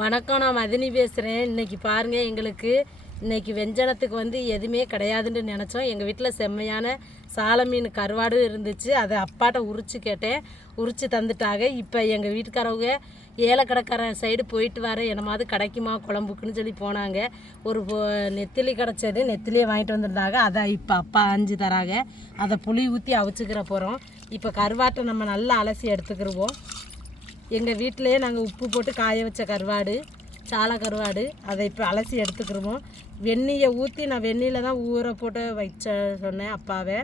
வணக்கம் நான் மதினி பேசுகிறேன் இன்றைக்கி பாருங்கள் எங்களுக்கு இன்றைக்கி வெஞ்சனத்துக்கு வந்து எதுவுமே கிடையாதுன்னு நினச்சோம். எங்கள் வீட்டில் செம்மையான சால மீன் கருவாடும் இருந்துச்சு. அதை அப்பாட்ட உரிச்சு கேட்டேன். உரிச்சு தந்துட்டாங்க. இப்போ எங்கள் வீட்டுக்காரவங்க ஏலக்கடைக்காரன் சைடு போயிட்டு வரேன் என்னமாவது கிடைக்குமா குழம்புக்குன்னு சொல்லி போனாங்க. ஒரு நெத்திலி கிடச்சது. நெத்திலியை வாங்கிட்டு வந்திருந்தாங்க. அதை இப்போ அப்பா அஞ்சு தராங்க. அதை புளி ஊற்றி அவிச்சுக்கிற போகிறோம் இப்போ கருவாட்டை நம்ம நல்லா அலசி எடுத்துக்கிடுவோம் எங்கள் வீட்டிலேயே நாங்கள் உப்பு போட்டு காய வச்ச கருவாடு சாலை கருவாடு அதை இப்போ அலசி எடுத்துக்கிறோமோ வெந்நியை ஊற்றி நான் வெந்நியில் தான் ஊற போட்டு வச்ச சொன்னேன் அப்பாவை.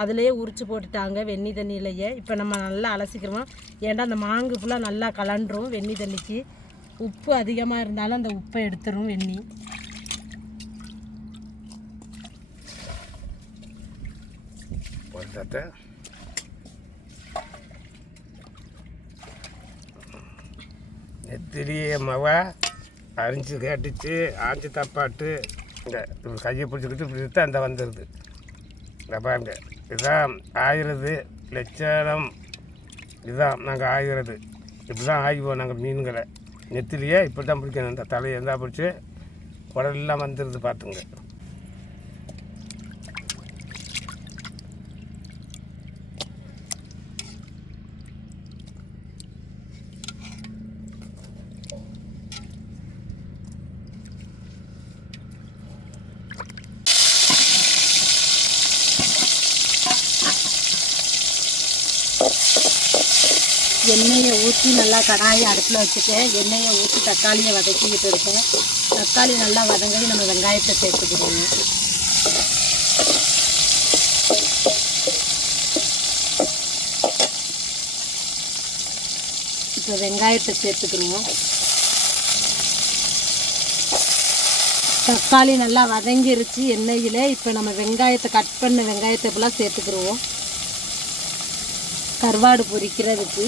அதுலேயே உரிச்சு போட்டுட்டாங்க வெந்நி தண்ணியிலையே. இப்போ நம்ம நல்லா அலசிக்கிறோம் ஏன்டா அந்த மாங்கு ஃபுல்லாக நல்லா கலண்டுரும் வெந்நி தண்ணிக்கு. உப்பு அதிகமாக இருந்தாலும் அந்த உப்பை எடுத்துரும் வெந்நி. போட்டாத்த நெத்திலிய மவ அரிஞ்சு கேட்டுச்சு ஆஞ்சு தப்பாட்டு. இந்த கையை பிடிச்சிக்கிட்டு இப்படி தான் அந்த வந்துடுது இந்த பாருங்க இதுதான் ஆயிரது லட்சம் இதுதான் நாங்கள் ஆகிறது இப்படி தான் ஆகிவோம் நாங்கள் மீன்களை. நெத்திலியே இப்படி தான் பிடிக்கணும். இந்த தலையை இருந்தால் பிடிச்சி குடலெல்லாம் வந்துடுது பார்த்துங்க எண்ணெயை ஊற்றி நல்லா கடாயை அடுப்பில் வச்சுட்டு எண்ணெயை ஊற்றி தக்காளியை வதக்கிக்கிட்டு இருக்கேன். தக்காளி நல்லா வதங்கி நம்ம வெங்காயத்தை சேர்த்துக்கிறோங்க இப்போ வெங்காயத்தை சேர்த்துக்கிறோம். தக்காளி நல்லா வதங்கிருச்சு எண்ணெயில். இப்போ நம்ம வெங்காயத்தை கட் பண்ண வெங்காயத்தை இப்பெல்லாம் சேர்த்துக்கிறோம். கருவாடு பொரிக்கிறதுக்கு.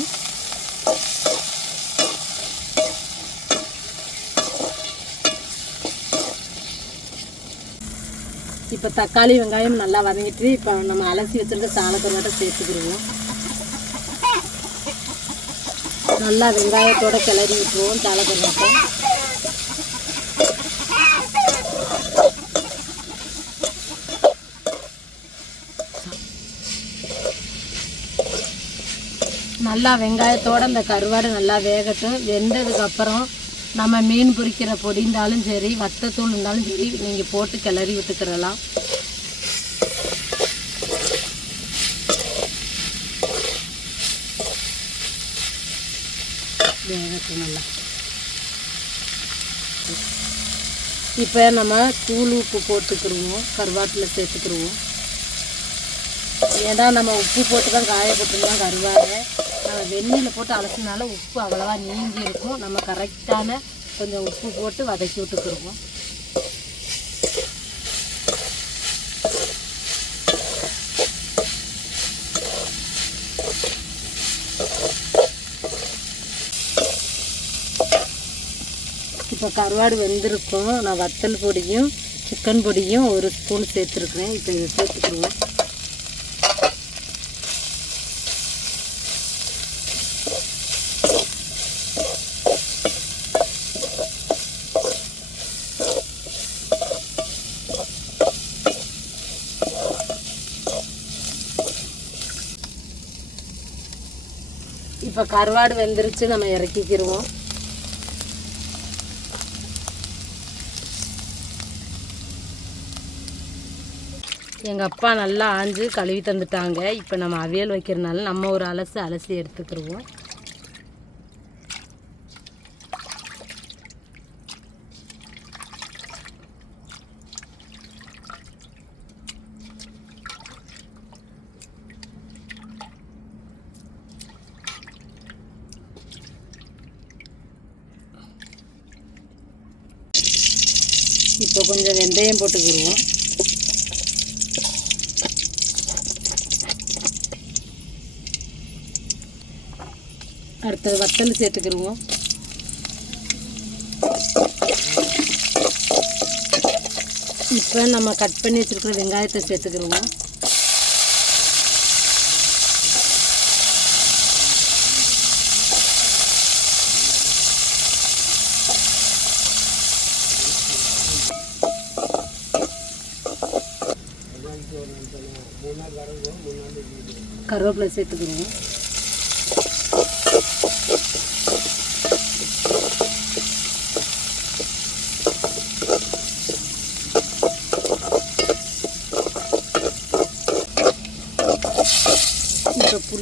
இப்போ தக்காளி வெங்காயம் நல்லா வதங்கிட்டு இப்போ நம்ம அலசி வச்சுருக்க சாலக்கருவாட்டை சேர்த்துக்கிடுவோம். நல்லா வெங்காயத்தோட கிளறி விட்டுருவோம் சாலக்கருவாட்டை நல்லா வெங்காயத்தோட அந்த கருவாடு நல்லா வேகட்டும். வெந்ததுக்கப்புறம் நம்ம மீன் பொரிக்கிற பொடி இருந்தாலும் சரி வத்தத்தூள் இருந்தாலும் சரி நீங்கள் போட்டு கிளறி விட்டுக்கிறலாம் வேகட்டும் இப்போ நம்ம தூள் உப்பு போட்டுக்கிருவோம் கருவாட்டில் சேர்த்துக்கிருவோம். ஏன்னா நம்ம உப்பு போட்டு தான் காய போட்டுருந்தோம் கருவாடை. நம்ம வெந்நியில் போட்டு அலசினால உப்பு அவ்வளோவா நீங்கி இருக்கும். நம்ம கரெக்டான கொஞ்சம் உப்பு போட்டு வதக்கி விட்டுக்கிருவோம். இப்போ கருவாடு வெந்திருக்கும். நான் வத்தல் பொடியும் சிக்கன் பொடியும் ஒரு ஸ்பூன் சேர்த்துருக்குறேன். இப்போ இதை சேர்த்துக்கிடுவோம். இப்போ கருவாடு வெந்துருச்சு. நம்ம இறக்கிக்கிருவோம் எங்கள் அப்பா நல்லா ஆஞ்சு கழுவி தந்துட்டாங்க. இப்போ நம்ம அவியல் வைக்கிறனால நம்ம ஒரு அலசு அலசி எடுத்துக்கிருவோம். இப்போ கொஞ்சம் வெந்தயம் போட்டுக்கிடுவோம் அடுத்தது வத்தல் சேர்த்துக்கிடுவோம் இப்போ நம்ம கட் பண்ணி வச்சுருக்கிற வெங்காயத்தை சேர்த்துக்கிடுவோம் கருவேப்பிலை சேர்த்துக்கிருவோம்.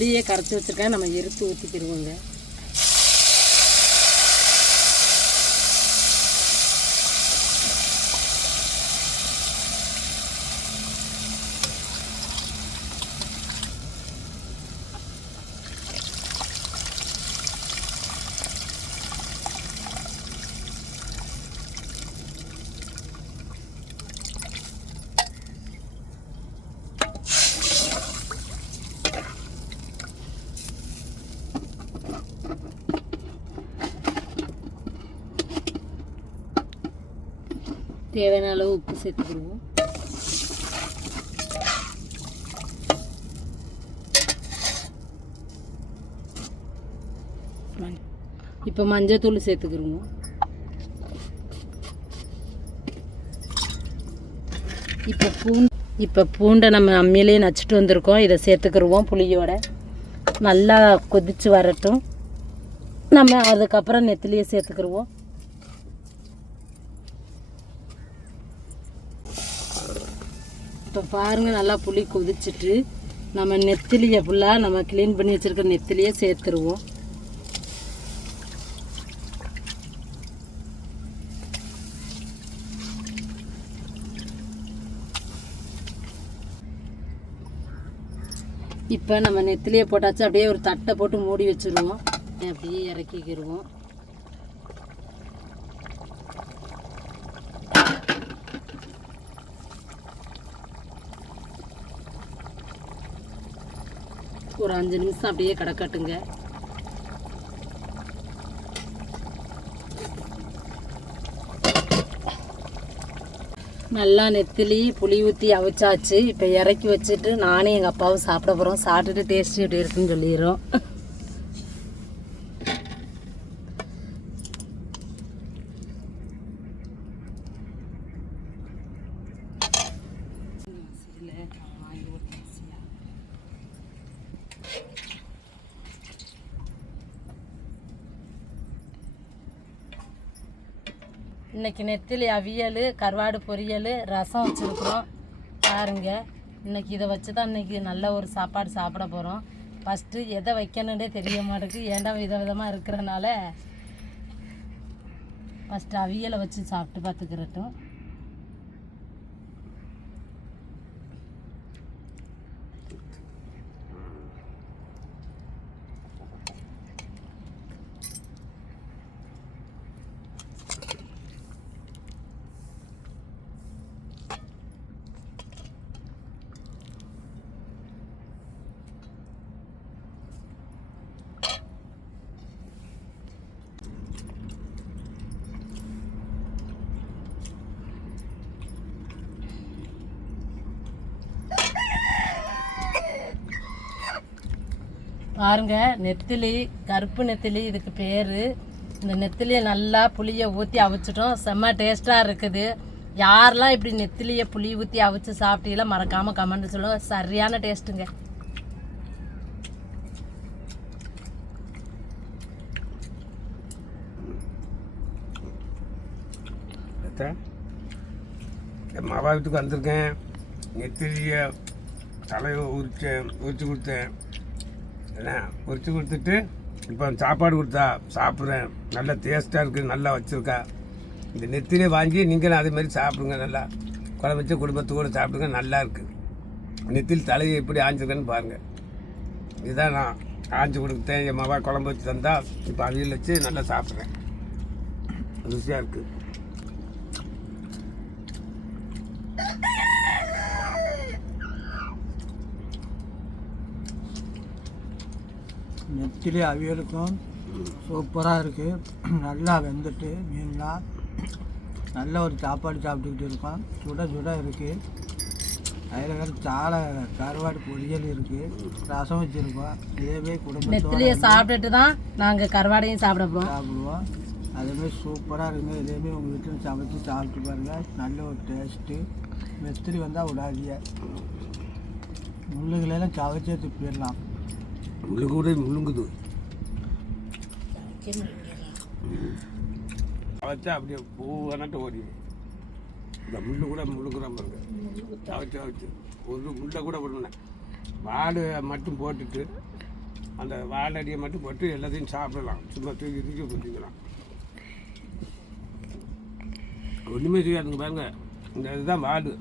புளியே கரைச்சி வச்சுருக்கேன். நம்ம எடுத்து ஊற்றிக்கிடுவோங்க தேவையான அளவு உப்பு சேர்த்துக்கிடுவோம் இப்போ மஞ்சத்தூள் சேர்த்துக்கிடுவோம் இப்போ பூண்டு இப்போ பூண்டை நம்ம அம்மியிலே நச்சுட்டு வந்திருக்கோம். இதை சேர்த்துக்கிடுவோம் புளியோட. நல்லா கொதித்து வரட்டும். நம்ம அதுக்கப்புறம் நெத்திலியை சேர்த்துக்கிடுவோம் இப்போ பாருங்கள் நல்லா புளி கொதிச்சுட்டு நம்ம நெத்திலியை ஃபுல்லாக நம்ம க்ளீன் பண்ணி வச்சுருக்க நெத்திலியை சேர்த்துருவோம். இப்போ நம்ம நெத்திலியை போட்டாச்சு அப்படியே ஒரு தட்டை போட்டு மூடி வச்சுருவோம். அப்படியே இறக்கிக்கிடுவோம் ஒரு அஞ்சு நிமிஷம் அப்படியே கிடக்கட்டுங்க நல்லா நெத்திலி புளி ஊற்றி அவிச்சாச்சு. இப்போ இறக்கி வச்சுட்டு நானும் எங்கள் அப்பாவும் சாப்பிட போகிறோம் சாப்பிட்டுட்டு டேஸ்ட்டு எப்படி இருக்குன்னு சொல்லிடுறோம். இன்னைக்கு நெத்திலி அவியல் கருவாடு பொரியல் ரசம் வச்சுருக்குறோம். பாருங்க இன்னைக்கு இதை வச்சு தான் இன்னைக்கு நல்ல ஒரு சாப்பாடு சாப்பிட போகிறோம் ஃபஸ்ட்டு எதை வைக்கணுன்னே தெரிய மாட்டேங்குது. ஏன்டா வித விதமாக இருக்கிறனால. ஃபஸ்ட்டு அவியலை வச்சு சாப்பிட்டு பார்த்துக்கிறட்டும். பாருங்க நெத்திலி கருப்பு நெத்திலி இதுக்கு பேர். இந்த நெத்திலியை நல்லா புளியை ஊற்றி அவிச்சிட்டோம். செம்ம டேஸ்ட்டாக இருக்குது. யாரெல்லாம் இப்படி நெத்திலியை புளி ஊற்றி அவிச்சு சாப்பிட்டீங்களா மறக்காமல் கமெண்ட் சொல்லுவோம் சரியான டேஸ்ட்டுங்க. என் மாவா வீட்டுக்கு வந்திருக்கேன். நெத்திலியை தலையை உரிச்சேன் உரிச்சு கொடுத்தேன். என்ன உரிச்சு கொடுத்துட்டு இப்போ சாப்பாடு கொடுத்தா சாப்பிட்றேன். நல்ல டேஸ்ட்டாக இருக்குது நல்லா வச்சுருக்கா. இந்த நெத்திலே வாங்கி நீங்களும் அதே மாதிரி சாப்பிடுங்க நல்லா. குழம்பு வச்சு குடும்பத்தோடு சாப்பிடுங்க நல்லா இருக்குது நெத்தில் தலையை எப்படி ஆஞ்சிருக்கேன்னு பாருங்கள் இதுதான் நான் ஆஞ்சு கொடுத்தேன் என் மாவா குழம்பு வச்சு தந்தால் இப்போ அவியல் வச்சு நல்லா சாப்பிட்றேன். ருசியாக இருக்குது நெத்திலி அவியலுக்கும் சூப்பராக இருக்குது நல்லா வெந்துட்டு மீன்லாம் நல்ல ஒரு சாப்பாடு சாப்பிட்டுக்கிட்டு இருக்கோம். சுட சுட இருக்குது அதில் வேறு சாலை கருவாடு பொரியல் இருக்குது ரசம் வச்சுருக்கோம். இதேவே குடும்பத்தோட நெத்திலியை சாப்பிட்டுட்டு தான் நாங்கள் கருவாடையும் சாப்பிட போகிறோம் சாப்பிடுவோம். அதேமாதிரி சூப்பராக இருக்குங்க. இதேமாதிரி உங்கள் வீட்டில் சமைச்சு சாப்பிட்டு பாருங்கள் நல்ல ஒரு டேஸ்ட்டு நெத்திலி வந்தால் விடாதீங்க. முள்ளுகளெல்லாம் சவைச்சே துப்பிடலாம். முள்ளு முழுங்குது வச்சா அப்படியே பூவனட்டு ஓடிடும். இந்த முள்ளு கூட முழுங்குற பாருங்க. சவைச்சு சவைச்சு ஒரு முள்ளை கூட விடணும் வாடு மட்டும் போட்டுட்டு அந்த வாழடியை மட்டும் போட்டு எல்லாத்தையும் சாப்பிடலாம். சும்மா தூக்கி தூக்கி போட்டிக்கலாம் ஒன்றுமே செய்யாதுங்க பாருங்க. இந்த இதுதான் வாடு.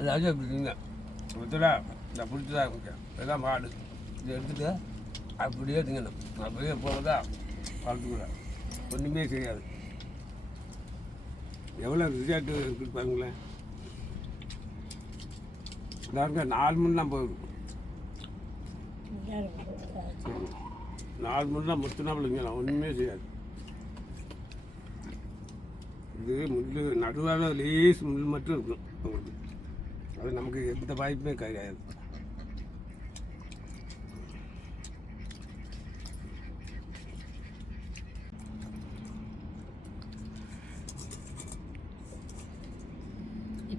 அதாவது அப்படிங்க ஒருத்தரா இந்த பிடிச்சதா இருக்கேன் இதுதான் வாடு. இதை எடுத்துகிட்டு அப்படியே திங்கணும் அப்படியே போகிறதா வளர்த்துக்கூட ஒன்றுமே செய்யாது எவ்வளோ ரிசல்ட் இருக்குது பாருங்களேன். நாலு மணி தான் போயிருக்கும் நாலு மணி தான் முத்துனாப்பில் இங்கலாம் ஒன்றுமே செய்யாது இது முள் நடுவான லேஸ் முள் மட்டும் இருக்கும் உங்களுக்கு. அது நமக்கு எந்த வாய்ப்புமே கிடையாது.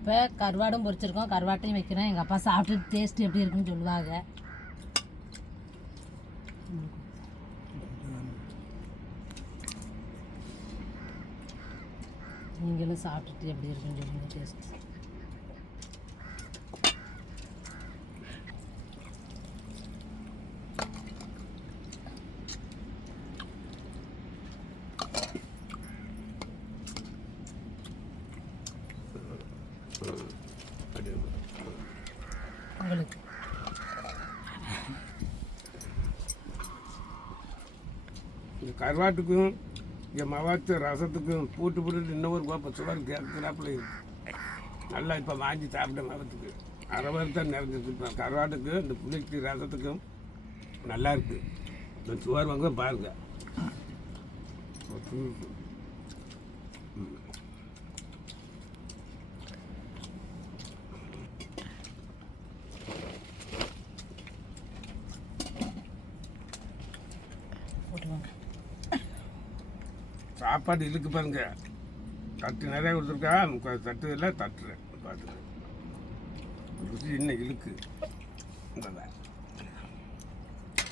இப்போ கருவாடும் பொரிச்சிருக்கோம். கருவாட்டையும் வைக்கிறேன். எங்கள் அப்பா சாப்பிட்டு டேஸ்ட் எப்படி இருக்குன்னு சொல்லுவாங்க. நீங்களும் சாப்பிட்டுட்டு எப்படி இருக்குன்னு சொல்லுங்கள் டேஸ்ட் உங்களுக்கு. இந்த கருவாட்டுக்கும் இந்த மவாத்து ரசத்துக்கும் போட்டு போட்டு இன்னொரு கோப்பை சுவர் கேட்குறாப்புல நல்லா இப்போ வாங்கி சாப்பிட்ட மரத்துக்கு அரை தான் நிறைஞ்சிருக்கு. இப்போ கருவாட்டுக்கு இந்த புளிக்கு ரசத்துக்கும் நல்லா இருக்கு. இந்த சுவர் வாங்க பாருங்க. போட்டுவாங்க சாப்பாடு இழுக்கு பாருங்க. தட்டு நிறைய கொடுத்துருக்கா. முக்கால் தட்டு இல்லை தட்டுறேன். பார்த்துட்டு ருசி இன்னும் இழுக்கு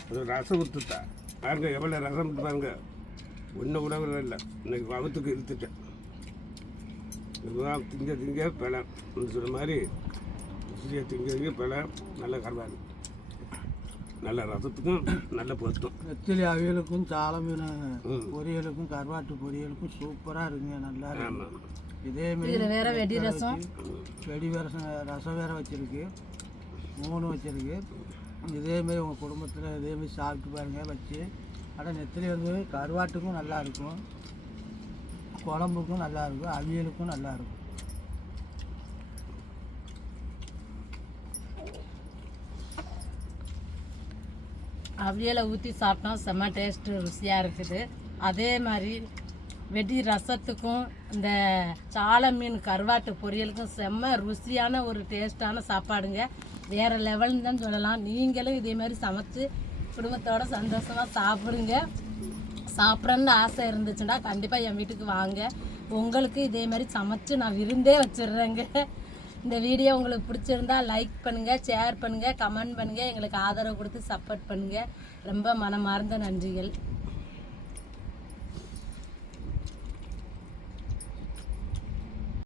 ஒரு ரசம் ஊற்றுட்டா பாருங்க எவ்வளோ ரசம் விட்டு பாருங்க. ஒன்றும் உணவு இல்லை. இன்னைக்கு வகுத்துக்கு இழுத்துட்டேன். இதுதான் திங்க திங்க பழம். சொன்ன மாதிரி ருசியை திங்க திங்க பழம். நல்ல கருவாடு நல்ல ரசத்துக்கும் நல்ல பொருத்தம். நெத்திலி அவியலுக்கும் சால மீன். பொரியலுக்கும் கருவாட்டு பொரியலுக்கும் சூப்பராக இருக்குங்க நல்லா இருக்கு. இதே இதில் வேற வெடி ரசம்? வெடி ரசம் ரசம் வேற வச்சிருக்கு. மூணு வச்சிருக்கு. இதேமாரி உங்கள் குடும்பத்தில் இதேமாரி சாப்பிட்டு பாருங்க வச்சு. ஆனால் நெத்திலி வந்து கருவாட்டுக்கும் நல்லா இருக்கும். குழம்புக்கும் நல்லா இருக்கும் அவியலுக்கும் நல்லா இருக்கும். அவியலை ஊற்றி சாப்பிட்டோம் செம்ம டேஸ்ட்டு ருசியாக இருக்குது. அதே மாதிரி வெடி ரசத்துக்கும் இந்த சாலை மீன் கருவாட்டு பொரியலுக்கும் செம்ம ருசியான ஒரு டேஸ்ட்டான சாப்பாடுங்க. வேறு லெவல்னு தான் சொல்லலாம். நீங்களும் இதே மாதிரி சமைச்சு குடும்பத்தோடு சந்தோஷமாக சாப்பிடுங்க. சாப்பிட்றேன்னு ஆசை இருந்துச்சுன்னா கண்டிப்பாக என் வீட்டுக்கு வாங்க. உங்களுக்கு இதே மாதிரி சமைச்சு நான் விருந்தே வச்சிடுறேங்க. இந்த வீடியோ உங்களுக்கு பிடிச்சிருந்தா லைக் பண்ணுங்கள் ஷேர் பண்ணுங்கள் கமெண்ட் பண்ணுங்கள் எங்களுக்கு ஆதரவு கொடுத்து சப்போர்ட் பண்ணுங்கள் ரொம்ப மனமார்ந்த நன்றிகள்.